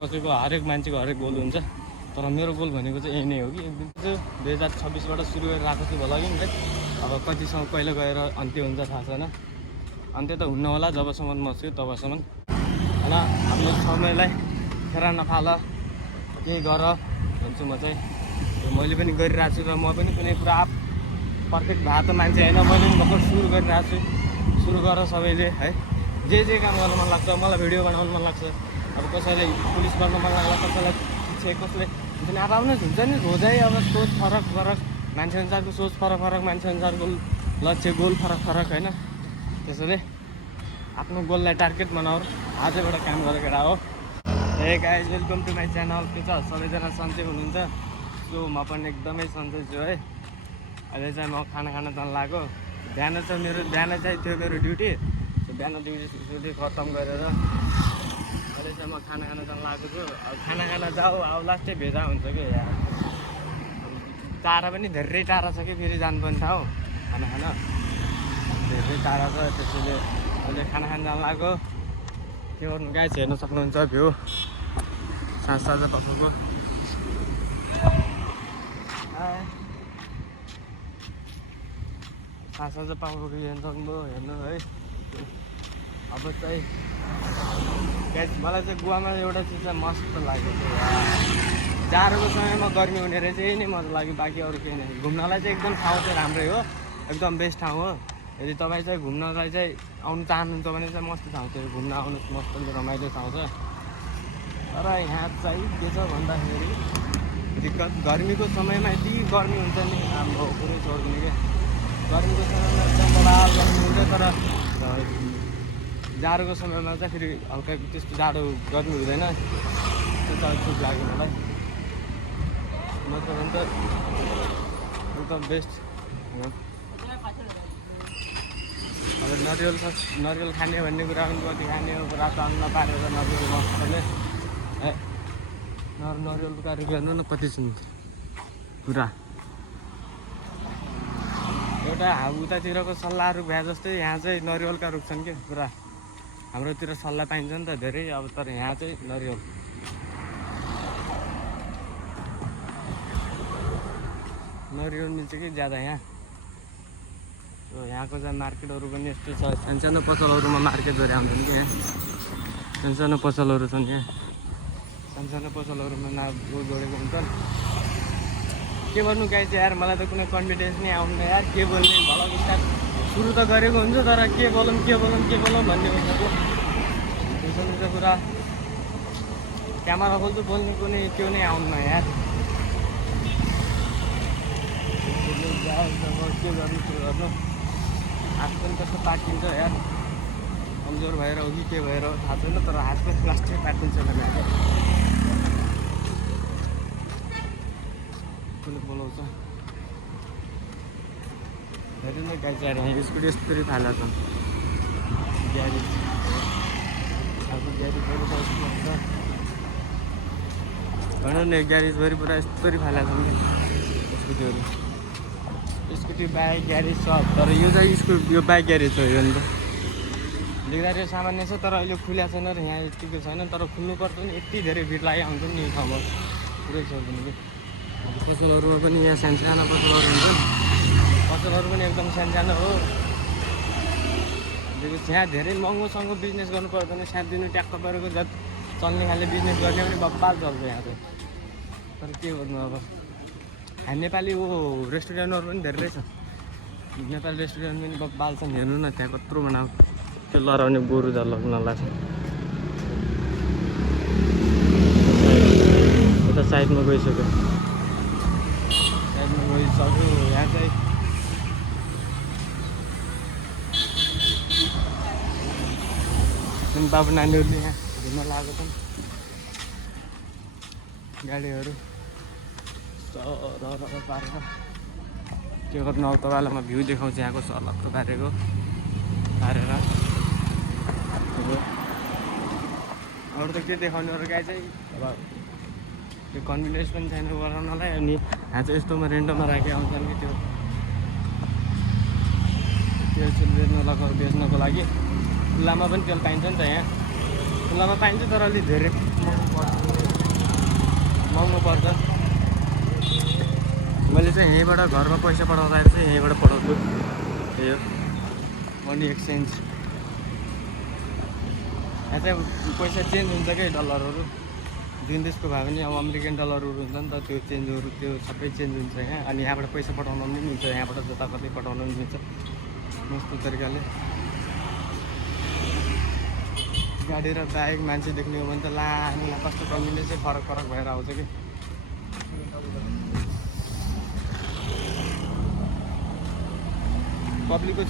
कसैको हरेक मान्छेको हरेक गोल हुन्छ, तर मेरो गोल भनेको चाहिँ यही नै हो कि एकदम चाहिँ 2026बाट सुरु गरेर आएको छु भला कि है। अब कतिसम्म कहिले गएर अन्त्य हुन्छ थाहा छैन। अन्त्य त हुन्न होला जबसम्म म छु तबसम्म होइन। आफ्नो समयलाई खेर नफाल, केही गर भन्छु म चाहिँ। मैले पनि गरिरहेको छु र म पनि कुनै पुरा पर्फेक्ट भएको त मान्छे होइन। मैले पनि भर्खर सुरु गरिरहेको छु। सुरु गर सबैले है। जे काम गर्न मन लाग्छ, मलाई भिडियो बनाउनु मन लाग्छ। अब कसैलाई पुलिस बन्न मन लाग्ला, कसैलाई शिक्षक, कसैले हुन्छ नि अब आफ्नो हुन्छ नि रोजाइ। अब सोच फरक फरक, मान्छे अनुसारको सोच फरक फरक, मान्छे अनुसारको लक्ष्य गोल फरक फरक होइन। त्यसैले आफ्नो गोललाई टार्गेट बनाऊ, आजबाट काम गरेको केटा हो। Hey guys, welcome to my channel. के छ सबैजना सन्चै हुनुहुन्छ? सो म पनि एकदमै सन्चै छु है। अहिले चाहिँ म खाना खान जान लाग्यो। बिहान चाहिँ थियो मेरो ड्युटी। बिहान ड्युटी खत्तम गरेर अहिले चाहिँ म खाना खान जान लागेको छु। अब खाना खान जाऊ अब लास्टै भेजा हुन्छ कि यार। टाढा पनि धेरै टाढा छ कि फेरि जानुपर्ने ठाउँ खाना खान धेरै टाढा छ। त्यसैले अहिले खाना खान जान लाग्यो। के गर्नु गाइस, हेर्न सक्नुहुन्छ भ्यू साँझ पखको। साँझ पखको हेर्न सक्नुभयो, हेर्नु है। अब चाहिँ गाइस मलाई चाहिँ गोवामा एउटा चिज चाहिँ मस्त लाग्यो कि जाडोको समयमा गर्मी हुने रहेछ, यही नै मजा लाग्यो। बाँकी अरू केही नै। घुम्नलाई चाहिँ एकदम ठाउँ चाहिँ राम्रै हो, एकदम बेस्ट ठाउँ हो। यदि तपाईँ चाहिँ घुम्नलाई चाहिँ आउनु चाहनुहुन्छ भने चाहिँ मस्त ठाउँ चाहिँ घुम्न आउनुहोस्, मस्त रमाइलो ठाउँ छ। तर यहाँ चाहिँ के छ भन्दाखेरि दिक्कत गर्मीको समयमा यति गर्मी हुन्छ नि, हाम्रो कुरै छोड्दिने क्या। गर्मीको समयमा एकदम बबाल गर्मी हुन्छ, तर जाडोको समयमा चाहिँ फेरि हल्का त्यस्तो जाडो गर्मी हुँदैन। त्यो चाहिँ ठिक लाग्यो मलाई। मतलब त एकदम बेस्ट हो। अब नरिवल खाने भन्ने कुरा पनि कति खाने हो, रातो अन्न पारेर नरिवल मजाले है। नरिवलको कार्य गर्नु न कति सुन्थ्यो पुरा। एउटा उतातिरको सल्लाहहरू भए जस्तै यहाँ चाहिँ नरिवलका रुख्छन् कि पुरा। हाम्रोतिर सल्लाह पाइन्छ नि त धेरै, अब तर यहाँ चाहिँ नरिवल मिल्छ कि ज्यादा यहाँ। यहाँको चाहिँ मार्केटहरू पनि यस्तो छ, सानसानो पसलहरूमा मार्केट गरेर आउँछन् कि यहाँ। सानसानो पसलहरू छन् यहाँ, सानसानो पसलहरूमा जोडेको हुन्छन्। के गर्नु गाइस यार, मलाई त कुनै कन्फिडेन्स नै आउँदैन यार। के बोल्ने भ्लग स्टार्ट सुरु त गरेको हुन्छ, तर के बोलौँ भन्ने हुन्छ कि। त्यसैले चाहिँ पुरा क्यामेरा खोल्छु, बोल्ने कुनै त्यो नै आउनु यार। के गर्नु हात पनि कस्तो पाकिन्छ यार। कमजोर भएर हो कि के भएर हो थाहा छैन, तर हात पनि लास्टै पाकिन्छ भने आज कसले बोलाउँछ। हेर्नु न गाइस यार, यहाँ स्कुटी यस्तरी फाला छ। ग्यारेज भनौँ न, ग्यारेजभरि पुरा यस्तरी फाला छन् कि स्कुटीहरू। स्कुटी बाइक ग्यारेज छ, तर यो चाहिँ यो बाइक ग्यारेज हो यो नि त। देख्दाखेरि सामान्य छ, तर अहिले खुल्या छैन र यहाँ यतिकै छैन। तर खुल्नुपर्छ नि, यति धेरै भिड लागि आउँछ नि यो ठाउँमा, पुरै छोडिदिनु कि। अब पसलहरूमा पनि यहाँ सानो पसलहरू हुन्छन्, पसलहरू पनि एकदम सानो हो। यहाँ धेरै महँगोसँग बिजनेस गर्नु पर्दैन, सानोतिनो ट्याक्क परेको जति चल्ने खाले बिजनेस गर्ने पनि बब्बाल चल्छ यहाँ चाहिँ। तर के गर्नु अब, हामी नेपाली रेस्टुरेन्टहरू पनि धेरै छ। नेपाली रेस्टुरेन्ट पनि बब्बाल छन्। हेर्नु न त्यहाँ कत्रो बनाऊ त्यो लडाउने गोरु लग्नलाई छ। यता साइडमा गइसक्यो, यहाँ चाहिँ बाबु नानीहरूले यहाँ घुम्न लागेको छन्। गाडीहरू पारेर के गर्नु। अब तपाईँलाई म भ्यू देखाउँछु यहाँको सलक्क पारेर। अरू त के देखाउने अरू गाई चाहिँ अब त्यो कन्भिनियन्स पनि छैन बनाउनलाई। अनि यहाँ चाहिँ यस्तोमा रेन्टमा राखेर आउँछन् कि त्यो बेच्नको लागि। खुल्लामा पनि तेल पाइन्छ नि त यहाँ, खुल्लामा पाइन्छ तर अलिक धेरै महँगो पर्छ। मैले चाहिँ यहीँबाट घरमा पैसा पठाउँदाखेरि चाहिँ यहीँबाट पठाउँछु। यो मनी एक्सचेन्ज यहाँ चाहिँ पैसा चेन्ज हुन्छ क्या डलरहरू जुन देशको भए पनि अब अमेरिकन डलरहरू हुन्छ नि त त्यो चेन्जहरू त्यो सबै चेन्ज हुन्छ यहाँ। अनि यहाँबाट पैसा पठाउन पनि मिल्छ यहाँबाट जताकतै पठाउन पनि मिल्छ मस्तो तरिकाले। गाडी र बाइक मान्छे देख्ने हो भने त लाने कस्तो कमिले चाहिँ फरक फरक भएर आउँछ कि। पब्लिकको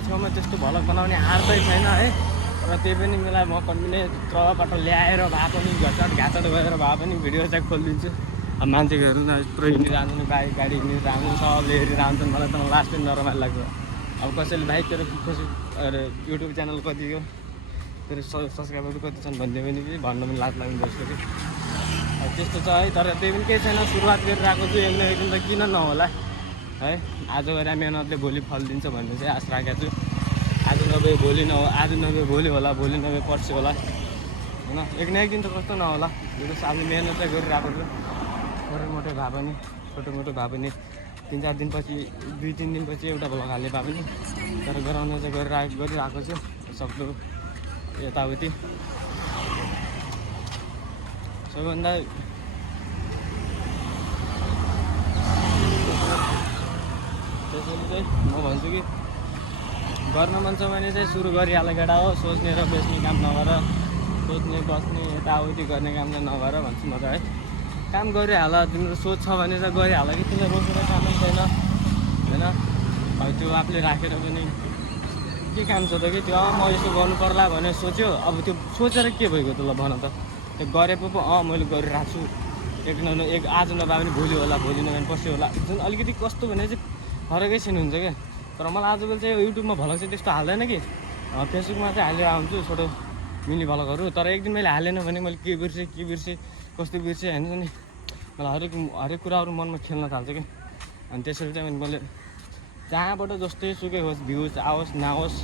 छेउमा त्यस्तो भलक बनाउने आँट्दै छैन है। र त्यही पनि मलाई म कन्टिन्यू ट्रकबाट ल्याएर भए पनि घाँचट भएर भए पनि भिडियो चाहिँ खोलिदिन्छु। अब मान्छेहरू यत्रो हिँडिरहन्छ नि बाइक गाडी हिँडिरहन्छ सबले हेरिरहन्छन् मलाई त लास्ट टाइम नरमाइलो लाग्छ। अब कसैले भाइ तेरो अरे युट्युब च्यानल कति हो तेरो सब्सक्राइबरहरू कति छन् भनिदियो भने कि भन्नु पनि लाज लाग्ने जस्तो कि। अब त्यस्तो छ है। तर त्यही पनि केही छैन सुरुवात गरिरहेको छु एक न एक दिन त किन नहोला है। आज गएर मेहनतले भोलि फल दिन्छ भन्ने चाहिँ आश राखेको छु। आज नभए भोलि आज नभए भोलि होला भोलि नभए पर्सि होला होइन। एक न एक दिन त कस्तो नहोला। यो त आज मेहनत चाहिँ गरिरहेको छु छोटो मोटो भए पनि छोटो मोटो भए पनि 3-4 दिनपछि 2-3 दिनपछि एउटा भ्लग हाल्ने भए पनि तर गराउने चाहिँ गरिरहेको छु सक्दो यताउति। सबैभन्दा त्यसैले चाहिँ म भन्छु कि गर्न मन छ भने चाहिँ सुरु गरिहाल केटा हो। सोच्ने र बेच्ने काम नगर सोच्ने बस्ने यताउति गर्ने काम चाहिँ नगर भन्छु म त है। काम गरिहाल तिम्रो सोच छ भने चाहिँ गरिहाल कि तिमीलाई रोकेर कामै छैन होइन। अब त्यो आफूले राखेर पनि के काम छ त कि त्यो म यसो गर्नु पर्ला भनेर सोच्यो। अब त्यो सोचेर के भइगयो त ल भन त। त्यो गरेको पो मैले गरिरहेको छु एक आज नभए पनि भोलि होला भोलि नभए पनि पर्सि होला। जुन अलिकति कस्तो भने चाहिँ फरकै छैन हुन्छ क्या। तर मलाई आजकल चाहिँ युट्युबमा भ्लग चाहिँ त्यस्तो हाल्दैन कि फेसबुकमा चाहिँ हालेर आउँछु छोटो मिनी भ्लगहरू। तर एक दिन मैले हालेन भने मैले के बिर्सेँ कस्तो बिर्सेँ होइन नि। मलाई हरेक कुराहरू मनमा खेल्न थाल्छ कि। अनि त्यसरी चाहिँ मैले जहाँबाट जस्तै सुकै होस् भ्युज आओस् नआओस्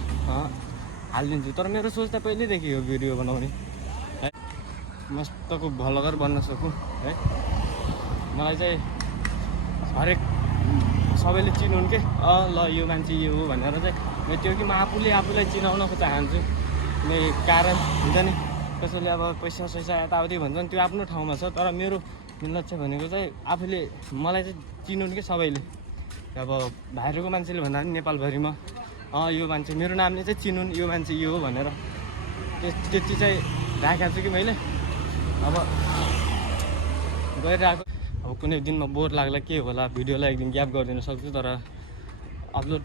हालिदिन्छु। तर मेरो सोच त पहिल्यैदेखि हो भिडियो बनाउने है मस्तको भ्लगर बन्न सकूँ है। मलाई चाहिँ हरेक सबैले चिनाउनु के ल यो मान्छे यो हो भनेर चाहिँ त्यो कि म आफूलाई चिनाउन चाहन्छु। कुनै कारण हुन्छ नि कसैले अब पैसा यताउति भन्छन् त्यो आफ्नो ठाउँमा छ। तर मेरो लक्ष्य भनेको चाहिँ आफूले मलाई चाहिँ चिनाउनु कि सबैले अब बाहिरको मान्छेले भन्दा पनि नेपालभरिमा यो मान्छे मेरो नामले चाहिँ चिनुन् यो मान्छे यो हो भनेर त्यति चाहिँ राखेको छु कि मैले। अब गइरहेको अब कुनै दिनमा बोर लाग्ला के होला भिडियोलाई एक दिन ग्याप गरिदिन सक्छु। तर अपलोड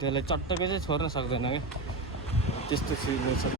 त्यसलाई चट्टकै चाहिँ छोड्न सक्दैन क्या त्यस्तो चिज छ।